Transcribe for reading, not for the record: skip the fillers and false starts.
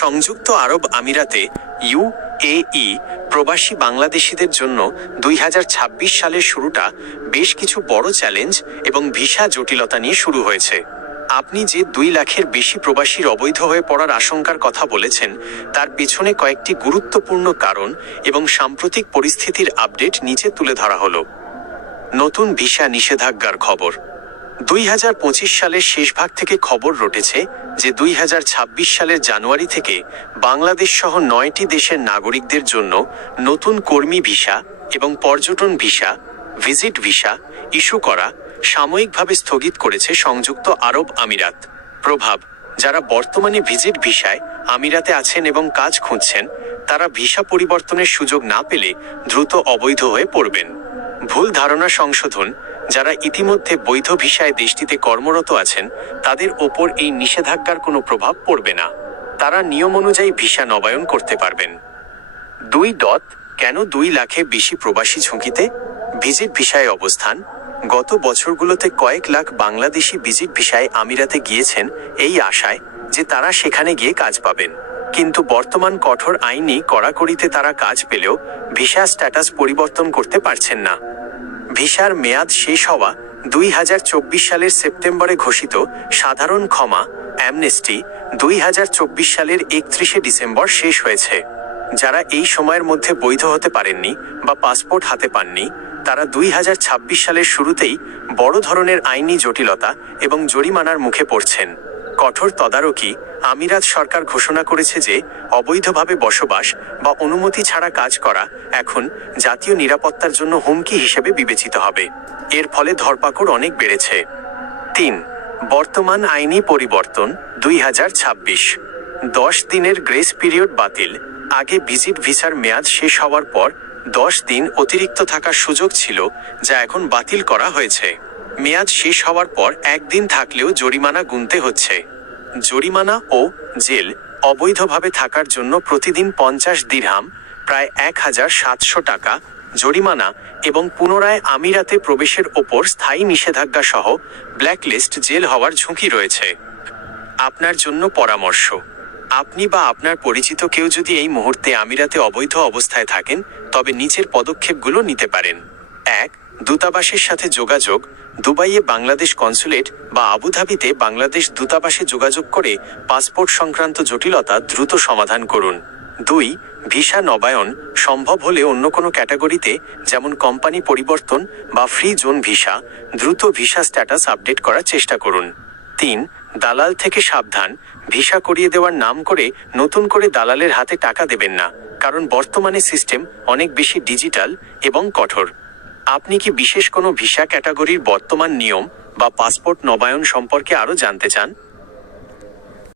সংযুক্ত আরব আমিরাতে ইউএই প্রবাসী বাংলাদেশিদের জন্য 2026 সালের শুরুটা বেশ কিছু বড় চ্যালেঞ্জ এবং ভিসা জটিলতা নিয়ে শুরু হয়েছে। আপনি যে 2 লাখের বেশি প্রবাসীর অবৈধ হয়ে পড়ার আশঙ্কার কথা বলেছেন, তার পেছনে কয়েকটি গুরুত্বপূর্ণ কারণ এবং সাম্প্রতিক পরিস্থিতির আপডেট নিচে তুলে ধরা হলো। নতুন ভিসা নিষেধাজ্ঞার খবর। 2025 সালের শেষ ভাগ থেকে খবর রটেছে যে 2026 সালের জানুয়ারি থেকে বাংলাদেশ সহ 9টি দেশের নাগরিকদের জন্য নতুন কর্মী ভিসা এবং পর্যটন ভিসা ভিজিট ভিসা ইস্যু করা সাময়িকভাবে স্থগিত করেছে সংযুক্ত আরব আমিরাত। প্রভাব: যারা বর্তমানে ভিজিট ভিসায় আমিরাতে আছেন এবং কাজ খুঁজছেন, তারা ভিসা পরিবর্তনের সুযোগ না পেলে দ্রুত অবৈধ হয়ে পড়বেন। ভুল ধারণা সংশোধন: যারা ইতিমধ্যে বৈধ ভিসায় দেশটিতে কর্মরত আছেন, তাদের ওপর এই নিষেধাজ্ঞার কোনো প্রভাব পড়বে না। তারা নিয়ম অনুযায়ী ভিসা নবায়ন করতে পারবেন। কেন 2 লাখে বেশি প্রবাসী ঝুঁকিতে? ভিজিট ভিসায় অবস্থান: গত বছরগুলোতে কয়েক লাখ বাংলাদেশি ভিজিট ভিসায় আমিরাতে গিয়েছেন এই আশায় যে তারা সেখানে গিয়ে কাজ পাবেন। কিন্তু বর্তমান কঠোর আইনি কড়াকড়িতে তারা কাজ পেলেও ভিসা স্ট্যাটাস পরিবর্তন করতে পারছেন না। ভিসার মেয়াদ শেষ হওয়া: 2024 সালের সেপ্টেম্বরে ঘোষিত সাধারণ ক্ষমা অ্যামনেস্টি 2024 সালের 31শে ডিসেম্বর শেষ হয়েছে। যারা এই সময়ের মধ্যে বৈধ হতে পারেননি বা পাসপোর্ট হাতে পাননি, তারা 2026 সালের শুরুতেই বড় ধরনের আইনি জটিলতা এবং জরিমানার মুখে পড়ছেন। কঠোর তদারকি: আমিরাত সরকার ঘোষণা করেছে যে অবৈধভাবে বসবাস বা অনুমতি ছাড়া কাজ করা এখন জাতীয় নিরাপত্তার জন্য হুমকি হিসেবে বিবেচিত হবে। এর ফলে ধরপাকড় অনেক বেড়েছে। 3. বর্তমান আইনি পরিবর্তন 2026: 10 দিনের গ্রেস পিরিয়ড বাতিল। আগে ভিজিট ভিসার মেয়াদ শেষ হওয়ার পর 10 দিন অতিরিক্ত থাকার সুযোগ ছিল, যা এখন বাতিল করা হয়েছে। মেয়াদ শেষ হওয়ার পর 1 দিন থাকলেও জরিমানা গুনতে হচ্ছে। জরিমানা ও জেল: অবৈধভাবে থাকার জন্য প্রতিদিন 50 দিরহাম প্রায় 1700 টাকা জরিমানা এবং পুনরায় আমিরাতে প্রবেশের ওপর স্থায়ী নিষেধাজ্ঞা সহ ব্ল্যাকলিস্ট জেল হওয়ার ঝুঁকি রয়েছে। আপনার জন্য পরামর্শ: আপনি বা আপনার পরিচিত কেউ যদি এই মুহূর্তে আমিরাতে অবৈধ অবস্থায় থাকেন, তবে নিচের পদক্ষেপগুলো নিতে পারেন। 1. দূতাবাসের সাথে যোগাযোগ: দুবাইয়ে বাংলাদেশ কনসুলেট বা আবুধাবিতে বাংলাদেশ দূতাবাসে যোগাযোগ করে পাসপোর্ট সংক্রান্ত জটিলতা দ্রুত সমাধান করুন। 2. ভিসা নবায়ন: সম্ভব হলে অন্য কোনো ক্যাটাগরিতে, যেমন কোম্পানি পরিবর্তন বা ফ্রি জোন ভিসা, দ্রুত ভিসা স্ট্যাটাস আপডেট করার চেষ্টা করুন। 3. দালাল থেকে সাবধান: ভিসা করিয়ে দেওয়ার নাম করে নতুন করে দালালের হাতে টাকা দেবেন না, কারণ বর্তমানে সিস্টেম অনেক বেশি ডিজিটাল এবং কঠোর। আপনি কি বিশেষ কোনো ভিসা ক্যাটাগরির বর্তমান নিয়ম বা পাসপোর্ট নবায়ন সম্পর্কে আরও জানতে চান?